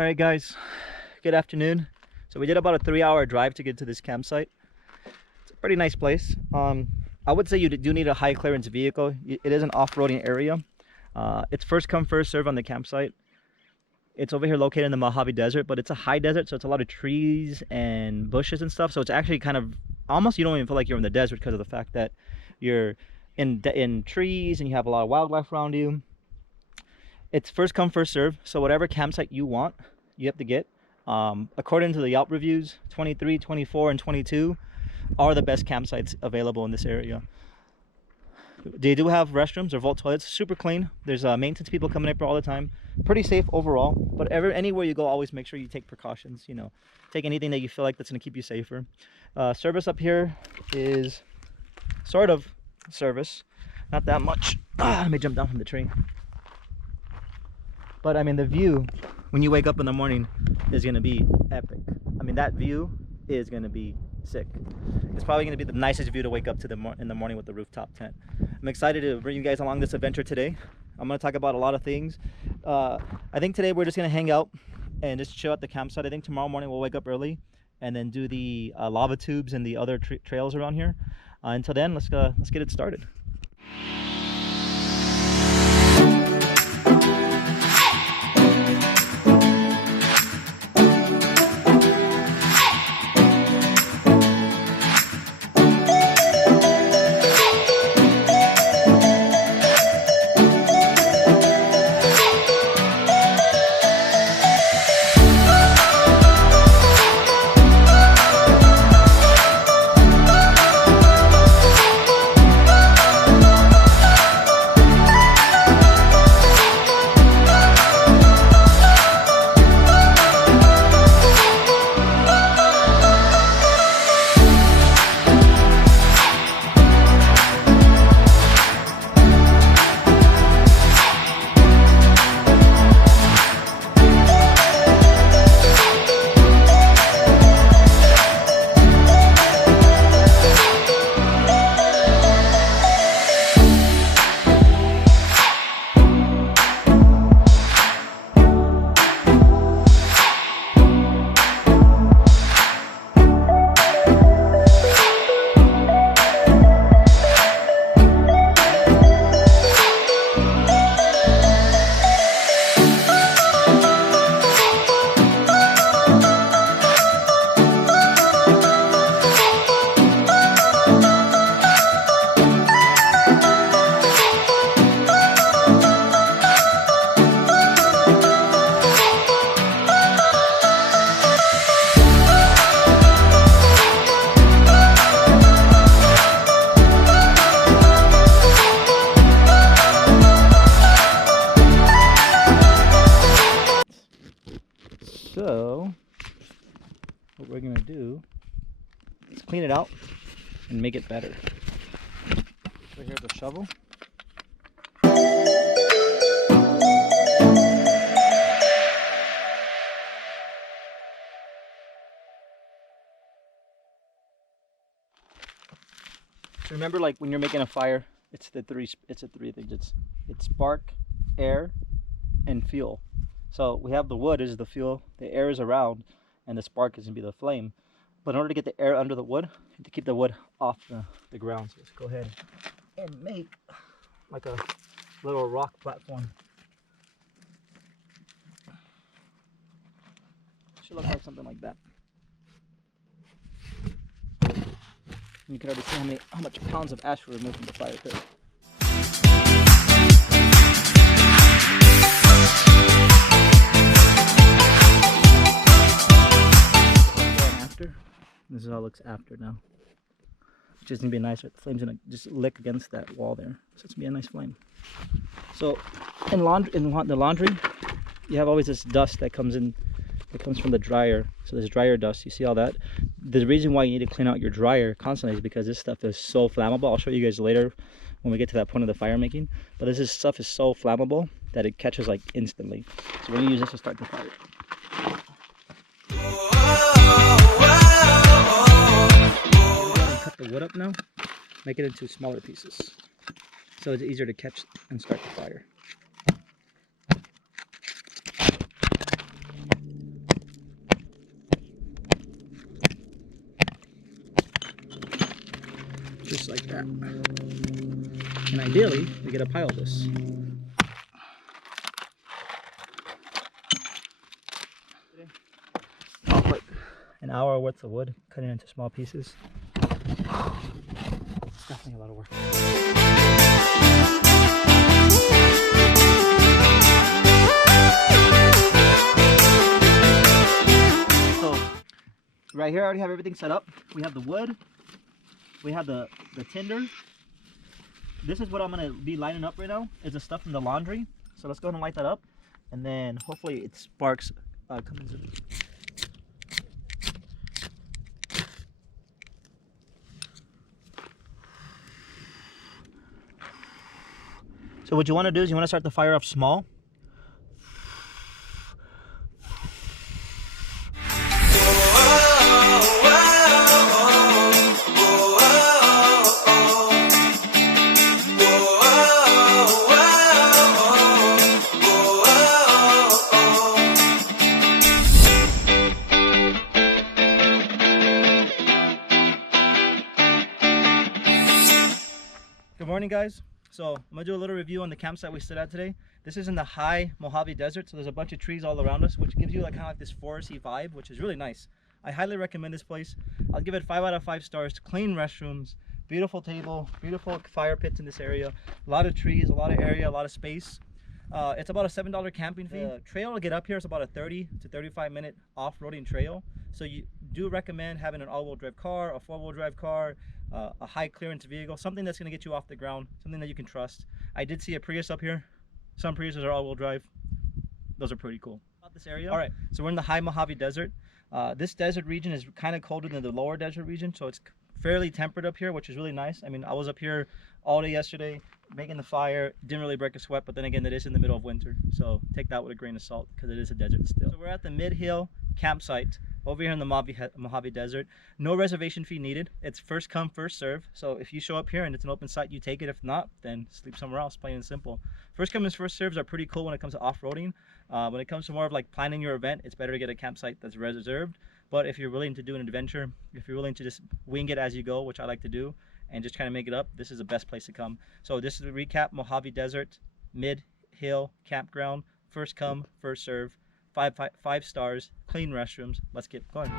Alright guys, good afternoon. So we did about a 3-hour drive to get to this campsite. It's a pretty nice place. I would say you do need a high clearance vehicle. It is an off-roading area. It's first come first serve on the campsite. It's over here located in the Mojave desert, but it's a high desert, so it's a lot of trees and bushes and stuff. So it's actually kind of almost, you don't even feel like you're in the desert because of the fact that you're in trees and you have a lot of wildlife around you. It's first come first serve, so whatever campsite you want you have to get. According to the Yelp reviews, 23, 24, and 22 are the best campsites available in this area. They do have restrooms or vault toilets, super clean. There's maintenance people coming up here all the time. Pretty safe overall, but anywhere you go, always make sure you take precautions. You know, take anything that you feel like that's going to keep you safer. Service up here is sort of service, not that much. Let me jump down from the tree. But I mean, the view when you wake up in the morning is going to be epic. I mean, that view is going to be sick. It's probably going to be the nicest view to wake up to in the morning with the rooftop tent. I'm excited to bring you guys along this adventure today. I'm going to talk about a lot of things. I think today we're just going to hang out and just chill at the campsite. I think tomorrow morning we'll wake up early and then do the lava tubes and the other trails around here. Until then, let's get it started. So what we're gonna do is clean it out and make it better. So here's a shovel. So remember, like when you're making a fire, it's a three things. It's spark, air, and fuel. So we have the wood is the fuel, the air is around, and the spark is going to be the flame. But in order to get the air under the wood, you have to keep the wood off the ground. So let's go ahead and make like a little rock platform. Should look like something like that. And you can already see how much pounds of ash we removed from the fire pit. This is how it looks after now. Which is gonna be nice. The flame's gonna just lick against that wall there, so it's gonna be a nice flame. So in the laundry, you have always this dust that comes in. It comes from the dryer. So there's dryer dust. You see all that? The reason why you need to clean out your dryer constantly is because this stuff is so flammable. I'll show you guys later when we get to that point of the fire making. But this stuff is so flammable that it catches like instantly. So we're gonna use this to start the fire. Cut the wood up now, make it into smaller pieces so it's easier to catch and start the fire. just like that. And ideally, we get a pile of this. I'll put an hour worth of wood, cut it into small pieces. It's definitely a lot of work. Right here, I already have everything set up. We have the wood, we have the tinder. This is what I'm gonna be lighting up right now, is the stuff from the laundry. So let's go ahead and light that up, and then hopefully it sparks. So what you want to do is you want to start the fire off small. Good morning, guys. So I'm gonna do a little review on the campsite we stood at today. This is in the high Mojave desert, so there's a bunch of trees all around us, which gives you like kind of like this foresty vibe, which is really nice. I highly recommend this place. I'll give it 5 out of 5 stars. Clean restrooms, beautiful table, beautiful fire pits in this area, a lot of trees, a lot of area, a lot of space. It's about a $7 camping fee. The trail to get up here is about a 30 to 35 minute off-roading trail. So you do recommend having an all-wheel drive car, a 4-wheel drive car, a high clearance vehicle, something that's going to get you off the ground, something that you can trust. I did see a Prius up here. Some Priuses are all-wheel drive. Those are pretty cool. About this area. All right, so we're in the high Mojave desert. This desert region is kind of colder than the lower desert region, so it's fairly temperate up here, which is really nice. I mean, I was up here all day yesterday making the fire, didn't really break a sweat, but then again, it is in the middle of winter, so take that with a grain of salt because it is a desert still. So we're at the Mid-Hill campsite over here in the Mojave desert. No reservation fee needed. It's first come, first serve. So if you show up here and it's an open site, you take it. If not, then sleep somewhere else, plain and simple. First come and first serves are pretty cool when it comes to off-roading. When it comes to more of like planning your event, it's better to get a campsite that's reserved. But if you're willing to do an adventure, if you're willing to just wing it as you go, which I like to do, and just kind of make it up, this is the best place to come. So this is a recap: Mojave Desert, Mid-Hill Campground, first come, first serve, 5 stars, clean restrooms. Let's get going.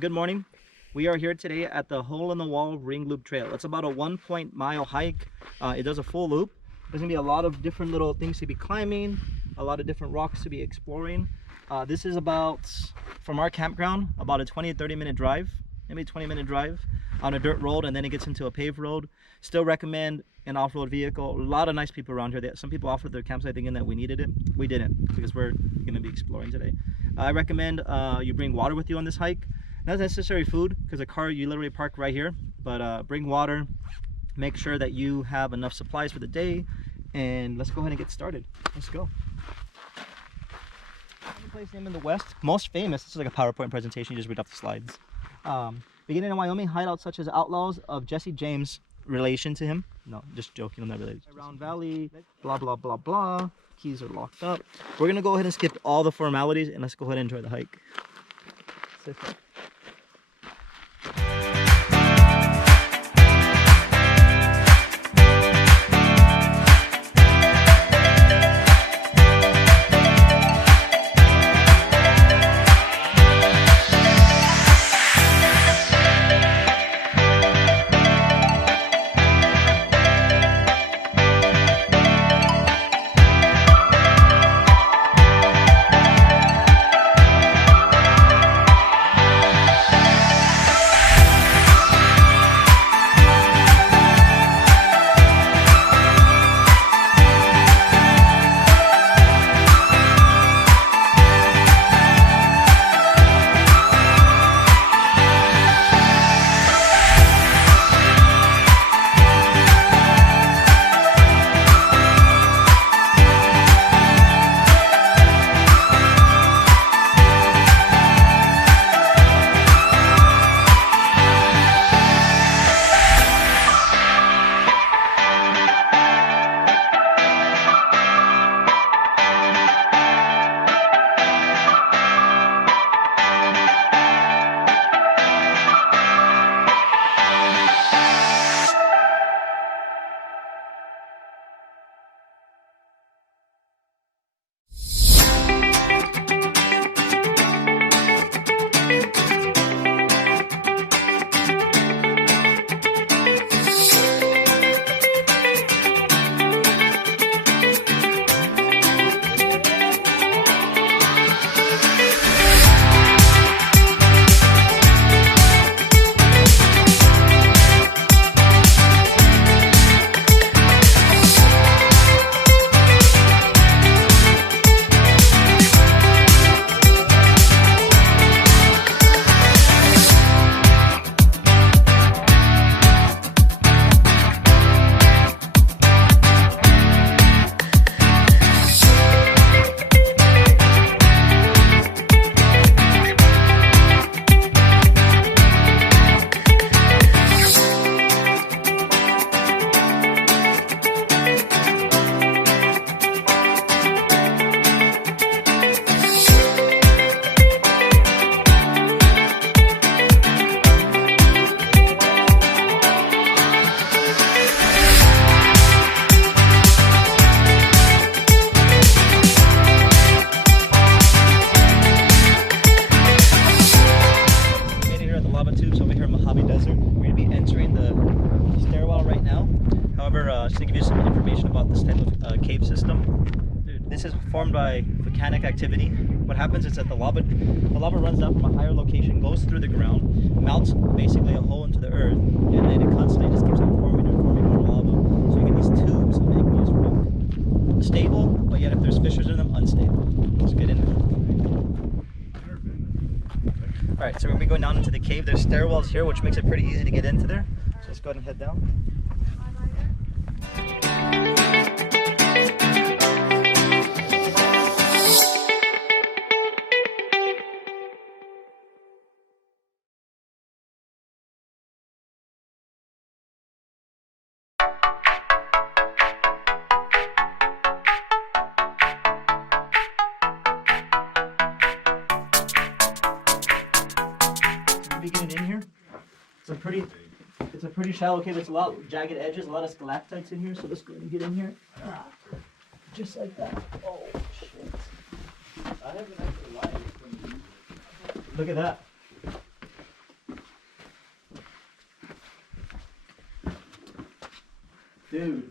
Good morning. We are here today at the Hole in the Wall Ring Loop Trail. It's about a 1.mile hike. It does a full loop. There's gonna be a lot of different little things to be climbing, a lot of different rocks to be exploring. This is about, from our campground, about a 20 to 30 minute drive, maybe 20-minute drive on a dirt road, and then it gets into a paved road. Still recommend an off-road vehicle. A lot of nice people around here. Some people offered their campsite thinking that we needed it. We didn't, because we're gonna be exploring today. I recommend you bring water with you on this hike. Not necessary food, because the car you literally park right here, but bring water. Make sure that you have enough supplies for the day, and let's go ahead and get started. Let's go. Place name in the west, most famous. This is like a PowerPoint presentation. You just read off the slides. Beginning in Wyoming, hideouts such as Outlaws of Jesse James. Relation to him? No, just joking. I'm not related. Round Valley, blah blah blah blah. Keys are locked up. We're gonna go ahead and skip all the formalities, and let's go ahead and enjoy the hike. Sit there. activity. What happens is that the lava runs down from a higher location, goes through the ground, melts basically a hole into the earth, and then it constantly just keeps on forming and forming more lava. So you get these tubes of igneous rock. Stable, but yet if there's fissures in them, unstable. Let's get in there. Alright, so we're going to be going down into the cave. There's stairwells here, which makes it pretty easy to get into there. So let's go ahead and head down. Getting in here, it's a pretty shallow cave. There's a lot of jagged edges, a lot of stalactites in here. So let's go ahead and get in here, just like that. Oh shit! I haven't actually lied. Look at that, dude.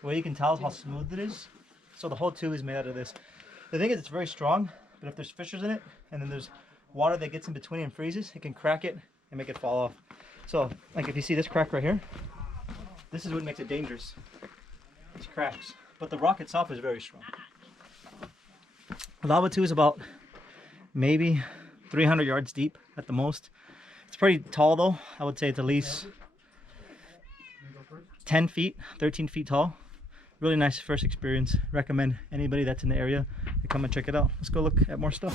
The way you can tell is how smooth it is. So the whole tube is made out of this. The thing is, it's very strong, but if there's fissures in it, and then there's water that gets in between and freezes, it can crack it and make it fall off. So, like if you see this crack right here, this is what makes it dangerous. These cracks. But the rock itself is very strong. Lava 2 is about maybe 300 yards deep at the most. It's pretty tall though. I would say it's at least 10 feet, 13 feet tall. Really nice first experience. Recommend anybody that's in the area to come and check it out. Let's go look at more stuff.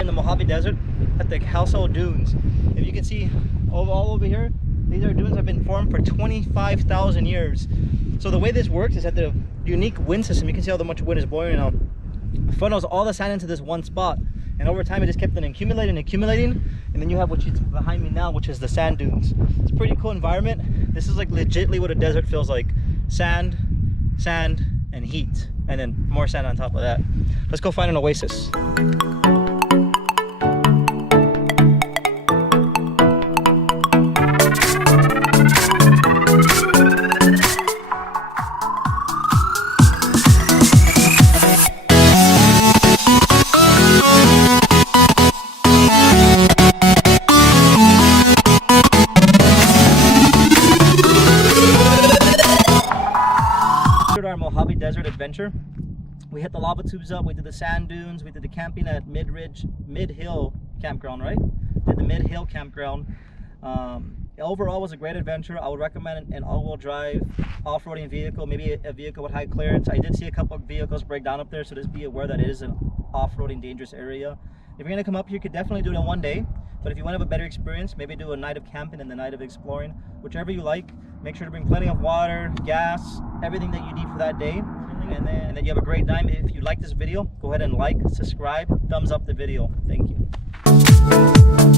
In the Mojave Desert at the Household Dunes. If you can see all over here, these are dunes that have been formed for 25,000 years. So the way this works is that the unique wind system, you can see how much wind is blowing now, funnels all the sand into this one spot, and over time it just kept on accumulating, and then you have what is behind me now, which is the sand dunes. It's a pretty cool environment. This is like legitimately what a desert feels like. Sand, and heat. and then more sand on top of that. Let's go find an oasis. Our Mojave Desert adventure. We hit the lava tubes up, we did the sand dunes, we did the camping at mid-hill campground, right? Did the mid-hill campground. Overall was a great adventure. I would recommend an all-wheel drive off-roading vehicle, maybe a vehicle with high clearance. I did see a couple of vehicles break down up there, so just be aware that it is an off-roading dangerous area. If you're gonna come up here, you could definitely do it in one day, but if you want to have a better experience, maybe do a night of camping and the night of exploring, whichever you like. Make sure to bring plenty of water, gas, everything that you need for that day, and then you have a great time. If you like this video, go ahead and like, subscribe, thumbs up the video. Thank you.